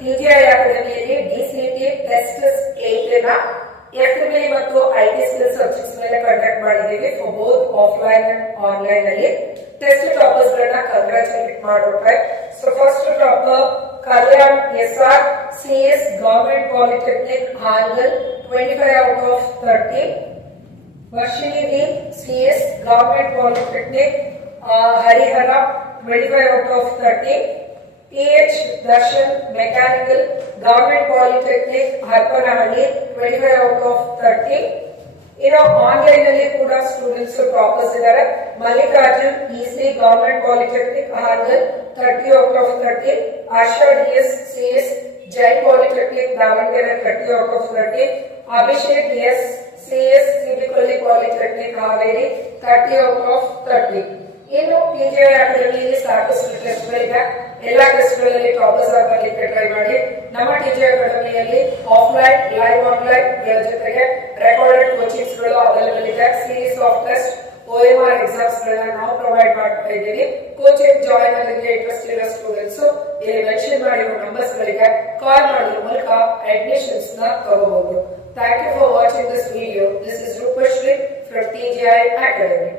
ಟಿಜಿಐ ಅಕಾಡೆಮಿಯಲ್ಲಿ DCT test ಕೇಳಿನ FMA ಮತ್ತು ಐಟಿ ಸ್ಕಿಲ್ ಸಬ್ಜೆಕ್ಟ್ಸ್ ಮೇಲೆ ಕಂಡಕ್ಟ್ ಮಾಡಿದ್ದೀವಿ for both offline and online ಅಲ್ಲಿ. ಟೆಸ್ಟ್ ಟಾಪರ್ಸ್ ಗಳನ್ನ ಕಂಗ್ರಾಚುಲೇಟ್ ಮಾಡೋಕೆ. So first topper Kalyan SR CS government polytechnic Hanagal 25 out of 30. Varshini V CS government polytechnic Harihara 25 out of 30. PH Darshan Mechanical Government Polytechnic Harpanahalli 25 out of 30. Online ಅಲ್ಲಿ ಕೂಡ students toppers ಇದ್ದಾರೆ. Mallikarjun EC government polytechnic Hangal 30 out of 30. Asha DS CS Jain polytechnic Davanagere 30 out of 30. Abhishek S CS ಸಿಬಿಕೊಲ್ಲಿ polytechnic Haveri 30 out of 30. ಇನ್ನು ಟಿಜಿಐ ಅಕಾಡೆಮಿಯಲ್ಲಿ ಸಾಕಷ್ಟು ಟೆಸ್ಟ್ಗಳಿದೆ. ಎಲ್ಲಾ ಟೆಸ್ಟ್ಗಳಲ್ಲಿ toppers ಆಗಲಿಕ್ಕೆ try ಮಾಡಿ. ನಮ್ಮ ಟಿಜಿಐ ಅಕಾಡೆಮಿಯಲ್ಲಿ ಆಫ್ಲೈನ್ ಲೈವ್ ಆನ್ಲೈನ್ ಜೊತೆಗೆ ರೆಕಾರ್ಡೆಡ್ ಕೋಚಿಂಗ್ಸ್ ಗಳು ಅವೈಲೇಬಲ್ ಇದೆ. Series of test OMR exams ಗಳನ್ನ ನಾವು ಪ್ರೊವೈಡ್ ಮಾಡ್ತಾ ಇದ್ದೀವಿ. ಕೋಚಿಂಗ್ ಜಾಯಿನ್ ಆಗಲಿಕ್ಕೆ ಇಂಟ್ರೆಸ್ಟ್ ಇರೋ ಸ್ಟೂಡೆಂಟ್ಸ್ ಇಲ್ಲಿ ಮೆನ್ಷನ್ ಮಾಡಿರೋ ನಂಬರ್ಸ್ ಗಳಿಗೆ ಕಾಲ್ ಮಾಡೋದ್ರ ಮೂಲಕ ಅಡ್ಮಿಷನ್ಸ್ ನ ತಗೋಬಹುದು. Thank you for watching this video. This is Rupashree from TGI Academy.